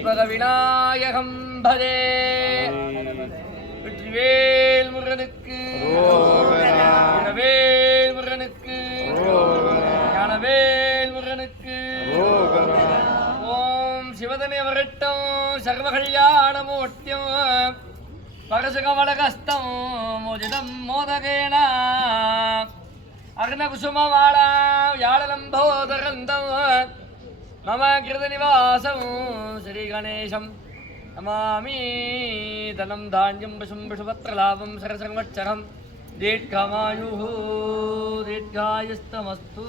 கற்பக விநாயகம் பதே. வெற்றிவேல் முருகனுக்கு, வீரவேல் முருகனுக்கு, ஞானவேல் முருகனுக்கு. ஓம் சிவதனே வரட்டம் சர்வகல்யாணமூர்த்தியம் பரசுகவலகஸ்தம் மோதிதம் மோதகேன அர்ணகுசுமமாலா யாழலம்போதரந்தம் மம கிருதநிவாசம் ஸ்ரீகணேசம் நமாமி. தனம் தானியம் பசும் பசுபத்ரலாபம் சரசர்வச்சரம் தீர்க்கமாயுः தீர்க்காயுஸ்தமஸ்து.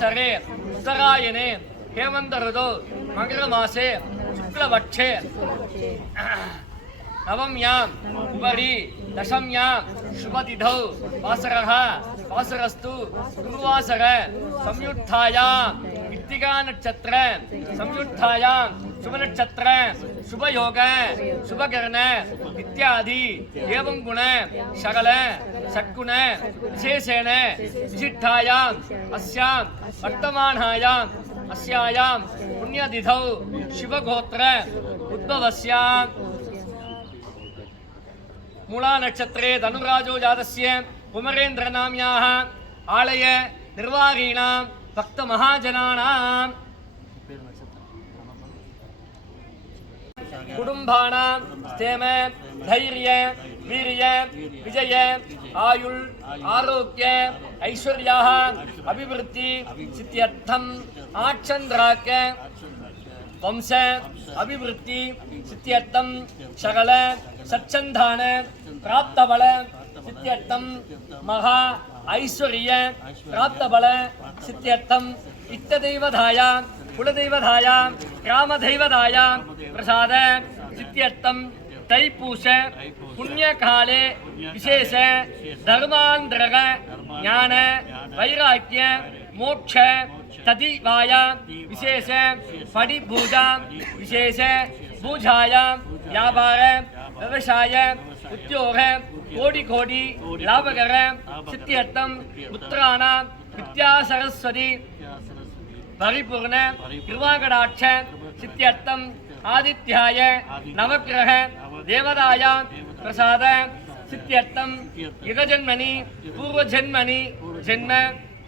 சரே உத்தராயணே हेमंत ऋतौ मकरमासे शुक्लपक्षे नवम्यां उपरि दशम्यां शुभतिथौ वासरः वासरस्तु गुरुवासर संयुक्तायां कृत्तिका नक्षत्र संयुक्तायां शुभ नक्षत्र शुभ योग शुभकर्ण इत्यादि एवं गुण सकल सद्गुण विशेषेण विशिष्टायां अस्यां वर्तमानायां अस्यायां पुण्यतिथौ शिवगोत्र उद्भवस्यां मूला नक्षत्रे धनुराजो जातस्य कुमरेन्द्रनाम्याः आलय निर्वाहीणां भक्तमहाजनानां कुटुम्बानां क्षेम धैर्य वीर्य विजय आयुள் आरोग्य ऐश्वर्याः अभिवृद्धि सिद्ध्यर्थम् आचन्द्राक वंश अभिवृद्धि सिद्ध्यर्थम् सकल सच्चन्दान प्राप्तबल सिद्ध्यर्थम् महा ऐश्वर्य प्राप्तबल सिद्ध्यर्थम् इष्टदैवताय कुलदैवताय ग्रामदैवताय प्रसाद सिद्ध्यर्थम् तैपूष पुण्यकाले विशेष धर्मांतरग ज्ञान वैराग्य मोक्ष तदिवाय विशेष फणिपूजा विशेष पूजाय व्यापार व्यवसाय उद्योग कोटि कोटि लाभकर सिद्ध्यर्थम पुत्राणां विद्या सरस्वती परिपूर्ण कृपाकटाक्ष सिद्ध्यर्थम आदित्याय नवग्रह देवताय प्रसाद सिद्ध्यर्थम युगजन्मनि पूर्वजन्मनि जन्म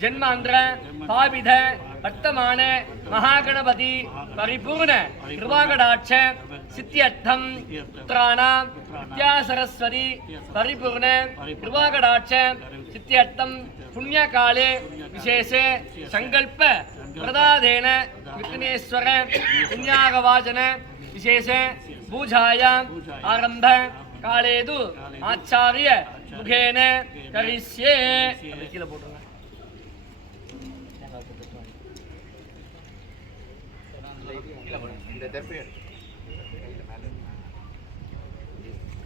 जन्मांतर पाविध वर्तमान महागणपति परिपूर्ण कृपाकटाक्ष सिद्ध्यर्थम पुत्राणां विद्या सरस्वती परिपूर्ण कृपाकटाक्ष सिद्ध्यर्थम पुण्यकाले विशेष संकल्प प्रदादेन विघ्नेश्वर पुण्यागवाचन विशेष पूजाया आरंभ कालेदु आचार्य मुखेन करिष्ये.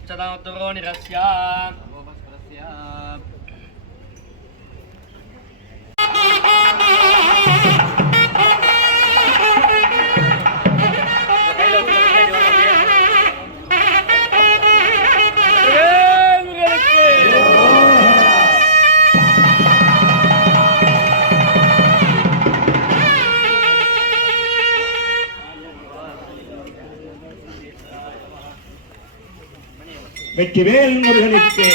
चदातुरो निरस्या வெற்றிவேல் முருகனுக்கு,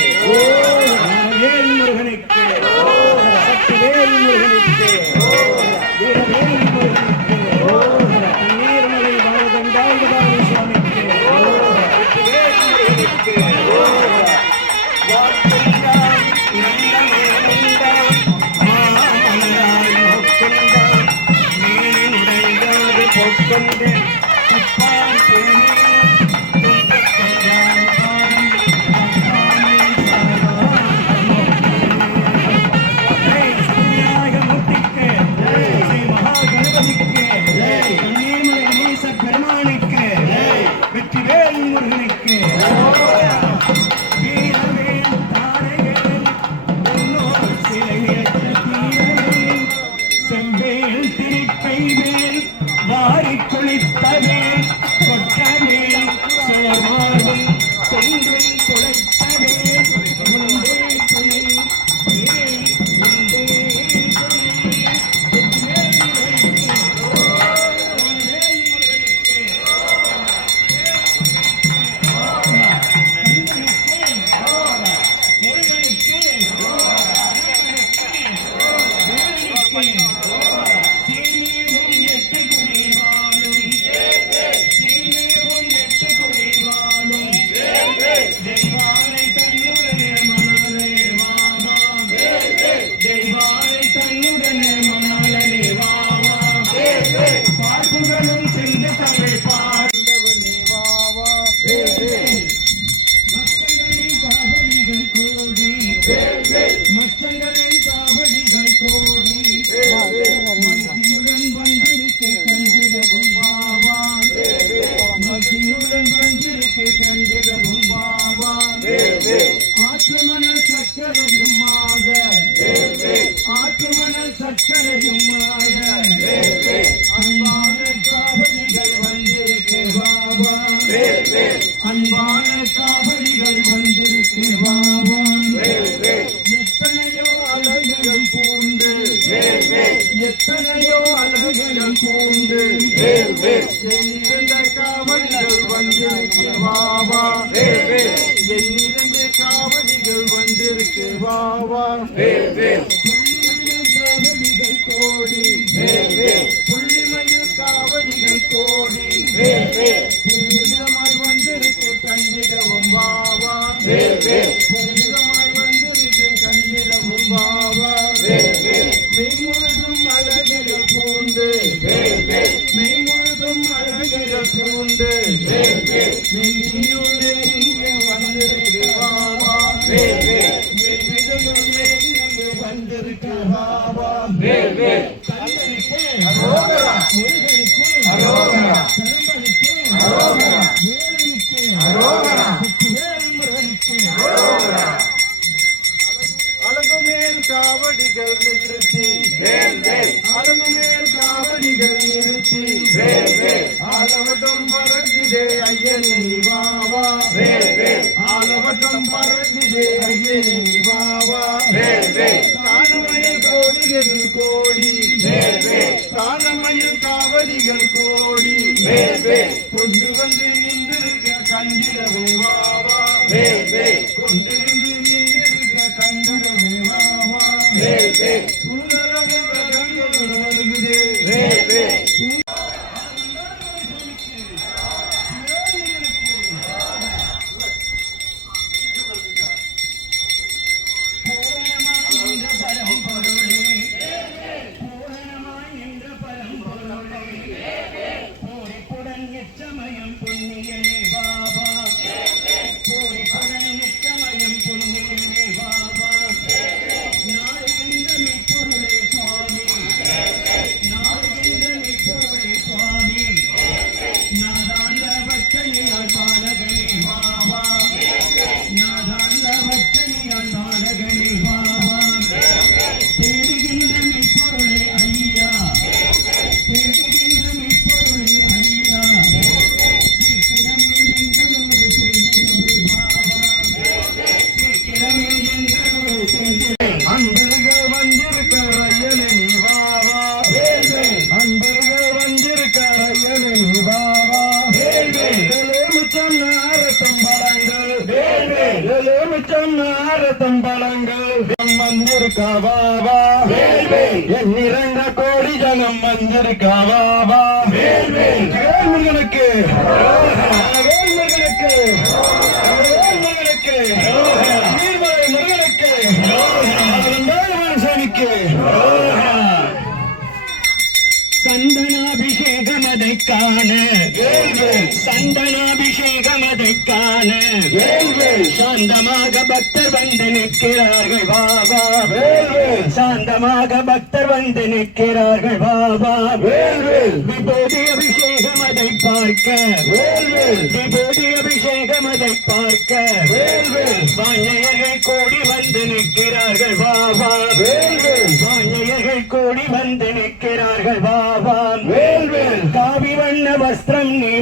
வேல் முருகனுக்கு, சக்திவேல் முருகனுக்கு, வீரவேல் முருகனுக்கு, நீர்மலை வாழ்கண்டாயுதாரி சுவாமிக்கு, வெற்றிவேல் முருகனுக்கு, வார்த்தையாய் நல்லமே வந்தாய், மாமல்லாய் நோக்கொண்டாய், நீனுடையாது பொற்கொண்டு உப்பான் திருநீர் பாட்டுகளும் செஞ்ச தமிழ் பாண்டவனே வாவா மச்சங்களின் காவடிகள் கோடி மச்சங்களின் காவடிகள் கோடி மத்தியுடன் வந்திருக்க கண்டிடவும் வாவா மத்தியுடன் வந்திருக்க கண்டிடவும் வாவா ஆற்றுமணல் சக்கரையுமாக ஆற்றுமணல் சக்கரையுமாக அன்பான காவடிகள் வந்திருக்கு வாவா அன்பான காவடிகள் வந்திருக்கு வாவா எத்தனையோ அழகுகள் பூண்டு எத்தனையோ அழகுகள் பூண்டு எண்ணிருந்த காவடிகள் வந்திருக்கு வாவா எண்ணிருந்த காவடிகள் வந்திருக்கு வாவா புள்ளிமயில் காவடிகள் கோடி புள்ளிமயில் காவடிகள் கோடி புனிதமாய் வந்திருக்கு கண்டிடவும் வாவா புனிதமாய் வந்திருக்கு கண்டிடவும் வாவா மெய்முழுதும் அழகுகள் பூண்டு மெய்முழுதும் அழகுகள் பூண்டு மெய்யுள்ளே இங்கே வந்திருக்கு வாவா மெய்மிதலுள்ளே இங்கே வந்திருக்கு வாவா கண்ணனுக்கு அரோகரா முருகனுக்கு அரோகரா பெரும்பலுக்கு அரோகரா வேலனுக்கு அரோகரா வேல்முருகனுக்கு அரோகரா அழகுமேல் காவடிகள் நிறுத்தி அழகுமேல் காவடிகள் நிறுத்தி ஆலவட்டம் பறக்குதே ஐயனே வாவா ஆலவட்டம் பறக்குதே ஐயனே வாவா காணமயில் கோடிகள் கோடி காணமயில் காவடிகள் கோடி கொண்டு வந்து நின்றிருக்க கண்டிடவே வாவா கொண்டு வந்து நின்றிருக்க கண்டிடவே வாவா சுந்தரக ரகங்கள் வருகுதே நிச்சமயம் புண்ணியனே பாபா கோரிப்படன் நிச்சமயம் புண்ணியனே பாபா நாடுகின்ற மெய்ப்பொருளே சுவாமி நாடுகின்ற மெய்ப்பொருளே சுவாமி நாதாந்த வச்சனியால் பாலகனே பாபா நாதாந்த வச்சனியால் பாலகனே பாபா தேடுகின்ற மெய்ப்பொருளே ஐயா தேடுகின்ற மெய்ப்பொருளே ஐயா சீக்கிரமே எங்களோடு சென்றிடவே பாபா சீக்கிரமே எங்களோடு சென்றிட அன்பர்கள் வந்திருக்கார் ஐயனே நீ வாவா அன்பர்கள் வந்திருக்கார் ஐயனே நீ வாவா எலுமிச்சம் நாரத்தம் பழங்கள் எலுமிச்சம் நாரத்தம் பழங்கள் வந்திருக்கா வாவா என் இறங்க கோடி ஜனம் வந்திருக்கா வாவா வேல்முருகனுக்கு வேல்முருகனுக்கு வேல்முருகனுக்கு நீர்மலை முருகனுக்கு சாமிக்கு சந்தனாபிஷேகமதை காண சந்தனாபிஷேகமதை காண சாந்தமாக பக்தர் வந்து நிற்கிறார்கள் வாவா சாந்தமாக பக்தர் வந்து நிற்கிறார்கள் வாவா விபூதி அபிஷேகம் அதை பார்க்க விபூதி அபிஷேகம் அதை பார்க்க வாஞ்சையர்கள் கூடி வந்து நிற்கிறார்கள் வாவா வாஞ்சையர்கள் கூடி வந்து நிற்கிறார்கள் வாவா காவி வண்ண வஸ்திரம் நீ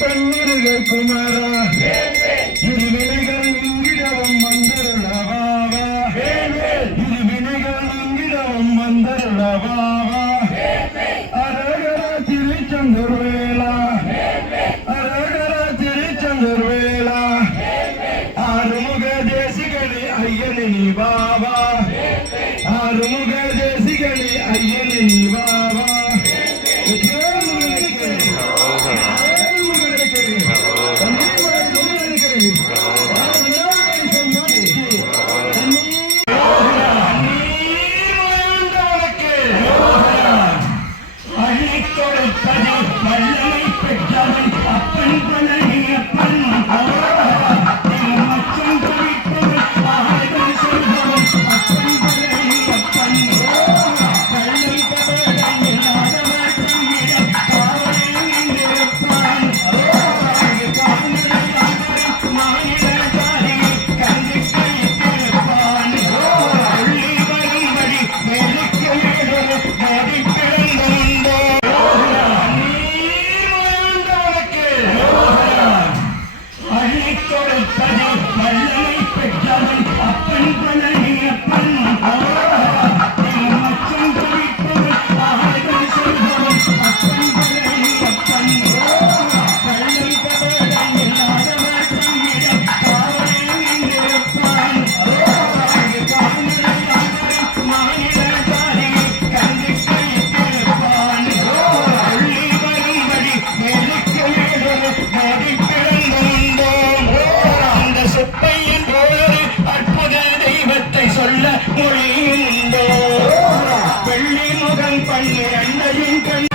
பன்னிருகள் குமாரா இருவினைகள் இங்கிடவும் வந்தருள வாவா இருவினைகள் இங்கிடவும் வந்தருள வாவா அரகர திருச்செந்தூர் வேளா அரகர திருச்செந்தூர் வேளா ஆறுமுக தேசிகளே ஐயனே நீ வாவா ஆறுமுக தேசிகளே ஐயனே நீ வாவா அள்ளி கொடுப்பது வல்லமை பெற்றவன் அப்பன் பழனியப்பன் மச்சம் குறிப்பவன் ஆறுதல் சொல்பவன் அப்பன் பழனியப்பன் கள்ளம் கபடம் இல்லாதவர் தம்மிடம் காவலில் நின்றிருப்பான் மாநில ஜாதியை கண்டு கைத்திருப்பான் உள்ளி வரும்படி மேலுக்கு மேலே மோதி பிறந்தவந்தோ அள்ளி கொடுப்பது வல்லமை பெற்றவன் அப்பன் பழனியப்பன் மச்சம் குறிப்பவன் ஆறுதல் சொல்பவன் அப்பன் பழனியப்பன் கள்ளம் கபடம் இல்லாதவர் தம்மிடம் காவலில் நின்றிருப்பான் மாநில ஜாதியை கண்டு கைத்திருப்பான் உள்ளி வரும்படி மேலுக்கு மேலே மோதி பிறந்தவந்தோம் அந்த சுப்பையின் போலொரு அற்புத தெய்வத்தை சொல்ல மொழியும் உண்டோ வெள்ளி முகம் 12 கண்